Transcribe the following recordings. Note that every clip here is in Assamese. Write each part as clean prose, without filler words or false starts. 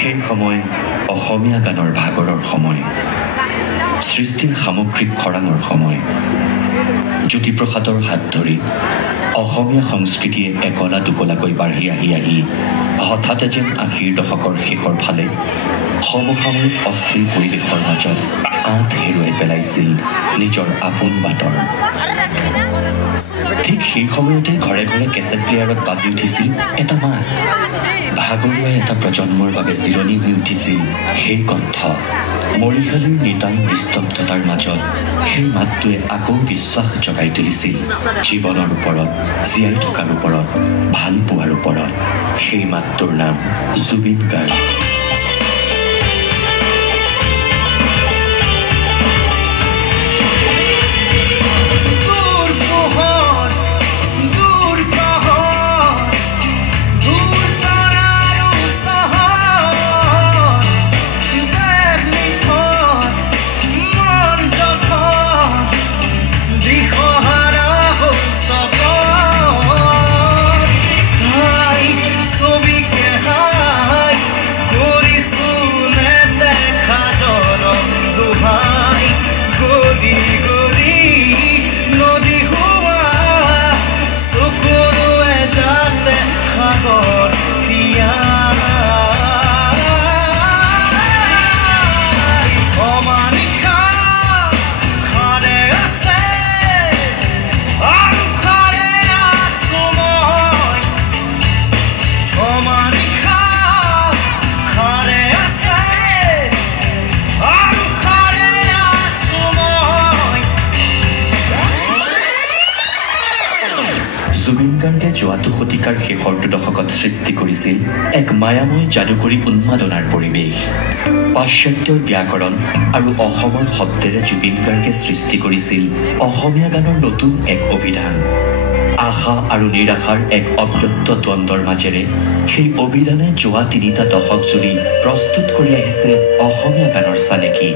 সেই সময় অসমীয়া গানৰ ভাগৰৰ সময়, সৃষ্টিৰ সামগ্ৰিক খৰাঙৰ সময়। জ্যোতিপ্ৰসাদৰ হাত ধৰি অসমীয়া সংস্কৃতিয়ে একলা দুকলাকৈ বাঢ়ি আহি হঠাৎ যেন ৮০ৰ দশকৰ শেষৰ ফালে সমসাময়িক অস্থিৰ পৰিৱেশৰ মাজত আঁত হেৰুৱাই পেলাইছিল নিজৰ আপোন বাটৰ। ঠিক সেই সময়তে ঘৰে ঘৰে কেছেট প্লেয়াৰত বাজি উঠিছিল এটা মাত, ভাগৰুৱা এটা প্ৰজন্মৰ বাবে জিৰণি হৈ উঠিছিল সেই কণ্ঠ। মৰিশালীৰ নিতান নিস্তব্ধতাৰ মাজত সেই মাতটোৱে আকৌ বিশ্বাস জগাই তুলিছিল জীৱনৰ ওপৰত, জীয়াই থকাৰ ওপৰত, ভাল পোৱাৰ ওপৰত। সেই মাতটোৰ নাম জুবিন গাৰ্গ। জুবিন গাৰ্গে যোৱাটো শতিকাৰ শেষৰ দশকত সৃষ্টি কৰিছিল এক মায়াময় যাদুকৰী উন্মাদনাৰ পৰিৱেশ। পাশ্চাত্যৰ ব্যাকৰণ আৰু অসমৰ শব্দেৰে জুবিন গাৰ্গে সৃষ্টি কৰিছিল অসমীয়া গানৰ নতুন এক অভিধান। আশা আৰু নিৰাশাৰ এক অব্যক্ত দ্বন্দ্বৰ মাজেৰে সেই অভিধানে যোৱা ৩টা দশক জুৰি প্ৰস্তুত কৰি আহিছে অসমীয়া গানৰ চানেকি।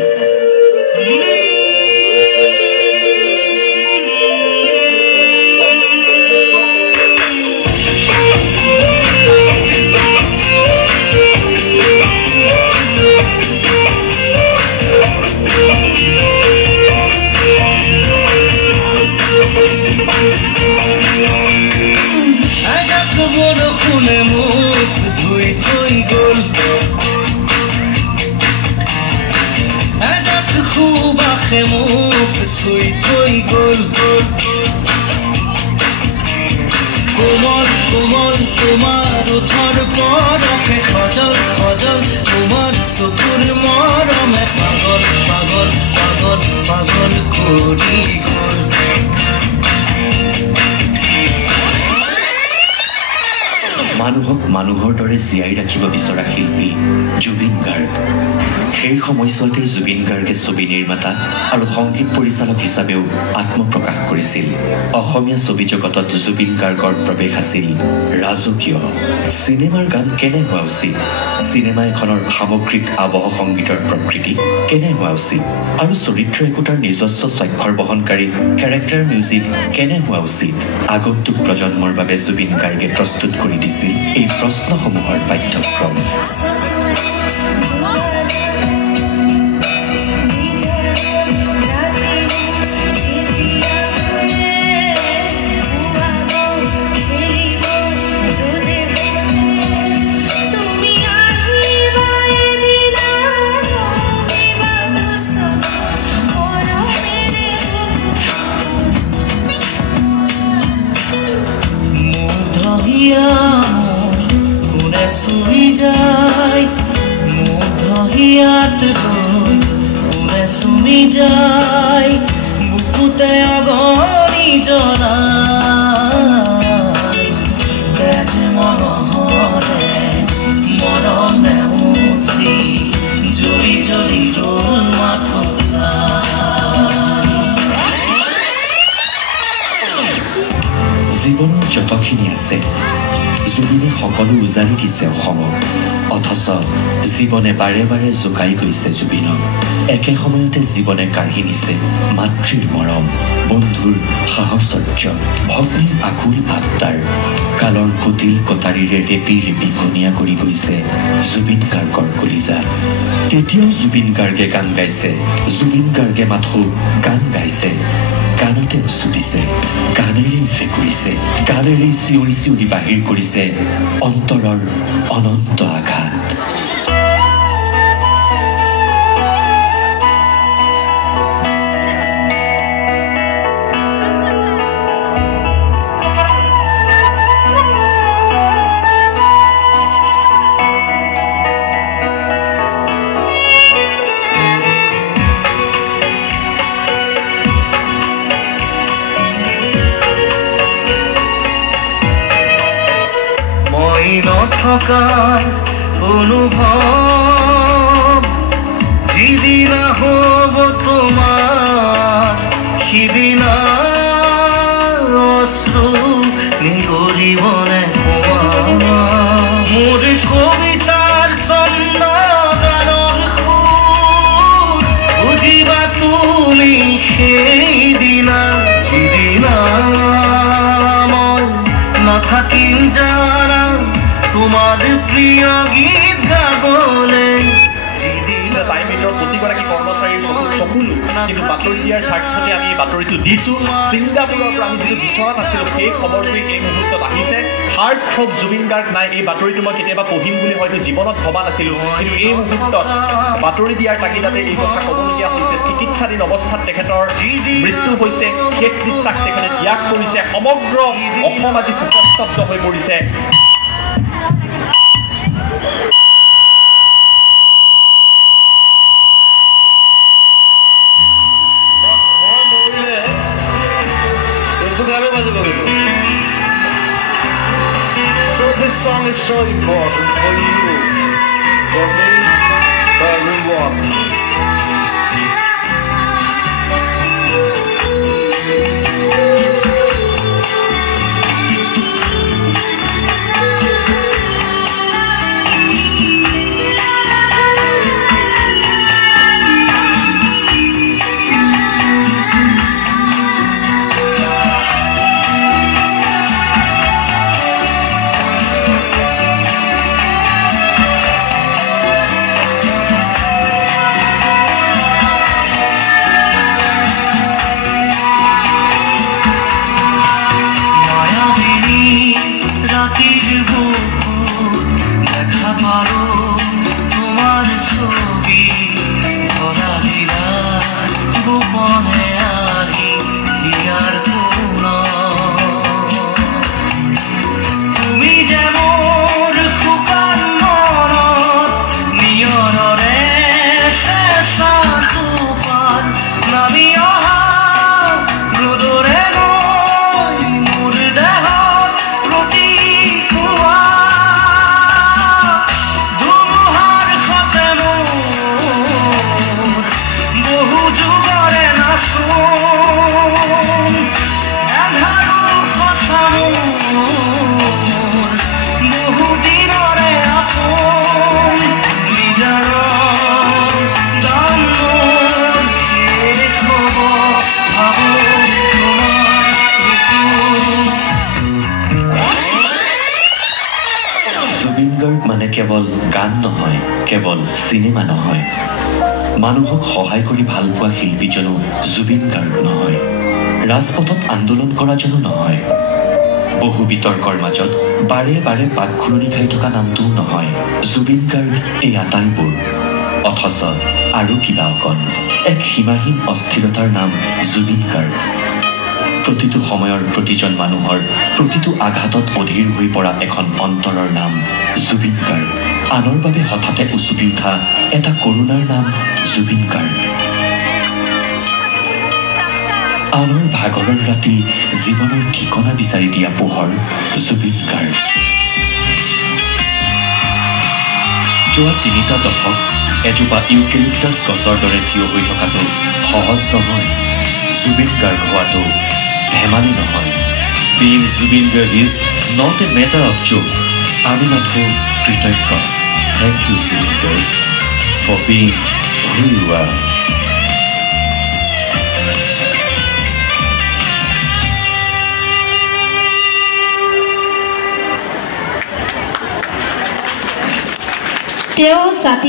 কোমল কোমল তোমাৰ উঠৰ পৰশে খজল খজল তোমাৰ চকুৰ মৰমে পাগল পাগল পাগল পাগল কৰি গ'ল। মানুহক মানুহৰ দৰে জীয়াই ৰাখিব বিচৰা শিল্পী জুবিন গাৰ্গ। সেই সময়ছোৱাতেই জুবিন গাৰ্গে ছবি নিৰ্মাতা আৰু সংগীত পৰিচালক হিচাপেও আত্মপ্ৰকাশ কৰিছিল। অসমীয়া ছবি জগতত জুবিন গাৰ্গৰ প্ৰৱেশ আছিল ৰাজকীয়। চিনেমাৰ গান কেনে হোৱা উচিত, চিনেমা এখনৰ সামগ্ৰিক আৱহ সংগীতৰ প্ৰকৃতি কেনে হোৱা উচিত আৰু চৰিত্ৰ একোটাৰ নিজস্ব স্বাক্ষৰ বহনকাৰী কেৰেক্টাৰ মিউজিক কেনে হোৱা উচিত, আগন্তুক প্ৰজন্মৰ বাবে জুবিন গাৰ্গে প্ৰস্তুত কৰি দিছিল এই প্ৰশ্নসমূহৰ পাঠ্যক্ৰম। কোনে চুই যায় মোৰ ধহিয়াত গৈ, কোনে চুই যায় বুকুতে অগনি জ্বলাই, তেজ মনহৰে মৰম নেউচি জ্বলি জ্বলি ৰ'ল মাথো জীৱনৰ যতখিনি আছে জুবিনে সকলো সকলো উজালি দিছে অসমক অথচ জীৱনে বাৰে বাৰে জোকাই গৈছে জুবিনক একে সময়তে জীৱনে কাঢ়ি নিছে মাতৃৰ মৰম বন্ধুৰ সাহচৰ্য ভগ্নীৰ আকুল আত্মাৰ কালৰ কুটিল কটাৰীৰে ৰেপি ৰেপি ঘূণীয়া কৰি গৈছে জুবিন গাৰ্গৰ কলিজা তেতিয়াও জুবিন গাৰ্গে গান গাইছে জুবিন গাৰ্গে মাথো গান গাইছে গানতে উচুপিছে গানেৰেই ফেকুৰিছে গানেৰেই চিঞৰি চিঞৰি বাহিৰ কৰিছে অন্তৰৰ অনন্ত আঘাত নথকাৰ অনুভৱ যিদিনা হ'ব তোমাৰ সিদিনা অশ্ৰু নিগৰিবনে মোৰ কবিতাৰ ছন্দ গানৰ সুৰ বুজিবা তুমি সেইদিনা যিদিনা মই নাথাকিম জানা তোমাৰ প্ৰিয় গীত গাবলৈ টাইম মিটৰ প্ৰতিগৰাকী কৰ্মচাৰীৰ চকুলো কিন্তু বাতৰি দিয়াৰ স্বাৰ্থতে আমি এই বাতৰিটো দিছোঁ ছিংগাপুৰৰ পৰা আমি যিটো বিচৰা নাছিলোঁ সেই খবৰটোৱে এই মুহূৰ্তত আহিছে হাৰ্ট থ্ৰব জুবিন গাৰ্গ নাই এই বাতৰিটো মই কেতিয়াবা পঢ়িম বুলি হয়তো জীৱনত ভবা নাছিলোঁ কিন্তু এই মুহূৰ্তত বাতৰি দিয়াৰ তাগিদাতে এই কথা ক'বলগীয়া হৈছে চিকিৎসাধীন অৱস্থাত তেখেতৰ মৃত্যু হৈছে শেষ নিশ্বাস তেখেতে ত্যাগ কৰিছে সমগ্ৰ অসম আজি শোকস্তব্ধ হৈ পৰিছে So this song is so important for you, for me, for everyone. কেৱল গান নহয় কেৱল সিনেমা নহয় মানুহক সহায় কৰি ভাল পোৱা শিল্পীজনো জুবিন গাৰ্গ নহয় ৰাজপথত আন্দোলন কৰাজনো নহয় বহু বিতৰ্কৰ মাজত বাৰে বাৰে পাকঘূৰণি খাই থকা নামটো নহয় জুবিন গাৰ্গ এই আটাইবোৰ অথচ আৰু কিবা অকণ এক সীমাহীন অস্থিৰতাৰ নাম জুবিন গাৰ্গ প্ৰতিটো সময়ৰ প্ৰতিজন মানুহৰ প্ৰতিটো আঘাতত অধীৰ হৈ পৰা এখন অন্তৰৰ নাম জুবিন গাৰ্গ আনৰ বাবে হঠাতে উচুপি উঠা এটা কৰোণাৰ নাম জুবিন গাৰ্গ আনৰ ভাগৰৰ ৰাতি জীৱনৰ ঠিকনা বিচাৰি দিয়া পোহৰ জুবিন গাৰ্গ যোৱা ৩টা দশক এজোপা ইউকেলিপ্টাছ গছৰ দৰে থিয় হৈ থকাটো সহজ নহয় জুবিন গাৰ্গ হোৱাটো ধেমালি নহয় Being Zubin Garg is not a matter of joke. আমি মাথো কৃতজ্ঞ Thank you, Zubin Garg, for being who you are. Teo Sati